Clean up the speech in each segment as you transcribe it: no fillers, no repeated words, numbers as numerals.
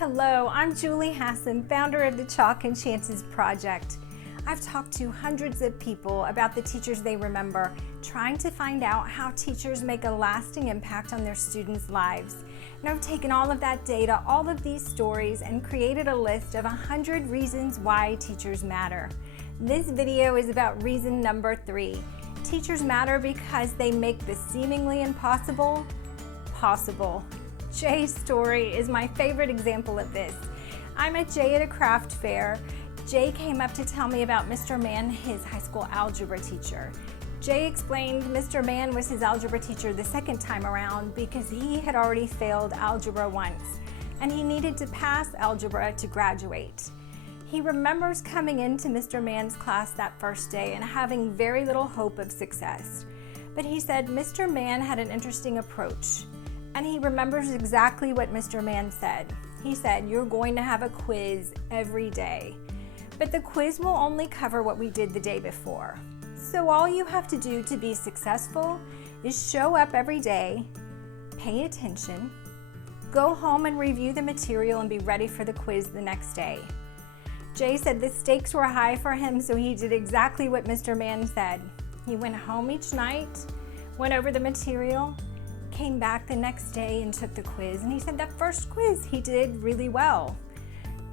Hello, I'm Julie Hasson, founder of the Chalk and Chances Project. I've talked to hundreds of people about the teachers they remember, trying to find out how teachers make a lasting impact on their students' lives. And I've taken all of that data, all of these stories, and created a list of 100 reasons why teachers matter. This video is about reason number 3. Teachers matter because they make the seemingly impossible possible. Jay's story is my favorite example of this. I met Jay at a craft fair. Jay came up to tell me about Mr. Mann, his high school algebra teacher. Jay explained Mr. Mann was his algebra teacher the second time around because he had already failed algebra once, and he needed to pass algebra to graduate. He remembers coming into Mr. Mann's class that first day and having very little hope of success. But he said Mr. Mann had an interesting approach. And he remembers exactly what Mr. Mann said. He said, "You're going to have a quiz every day, but the quiz will only cover what we did the day before. So all you have to do to be successful is show up every day, pay attention, go home and review the material and be ready for the quiz the next day." Jay said the stakes were high for him, so he did exactly what Mr. Mann said. He went home each night, went over the material, came back the next day and took the quiz, and he said that first quiz he did really well.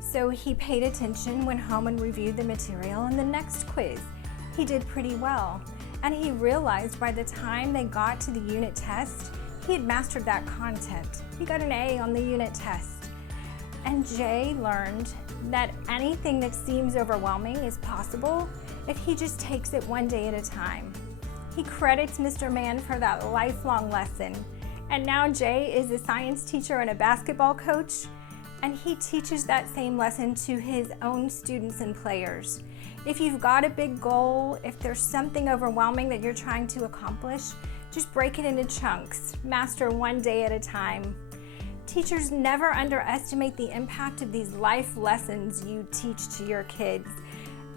So he paid attention, went home and reviewed the material, and the next quiz he did pretty well. And he realized by the time they got to the unit test, he had mastered that content. He got an A on the unit test. And Jay learned that anything that seems overwhelming is possible if he just takes it one day at a time. He credits Mr. Mann for that lifelong lesson. And now Jay is a science teacher and a basketball coach, and he teaches that same lesson to his own students and players. If you've got a big goal, if there's something overwhelming that you're trying to accomplish, just break it into chunks. Master one day at a time. Teachers never underestimate the impact of these life lessons you teach to your kids,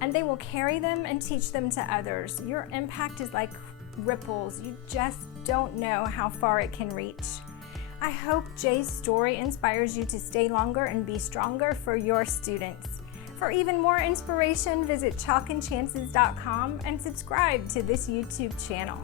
and they will carry them and teach them to others. Your impact is like ripples. You just don't know how far it can reach. I hope Jay's story inspires you to stay longer and be stronger for your students. For even more inspiration, visit chalkandchances.com and subscribe to this YouTube channel.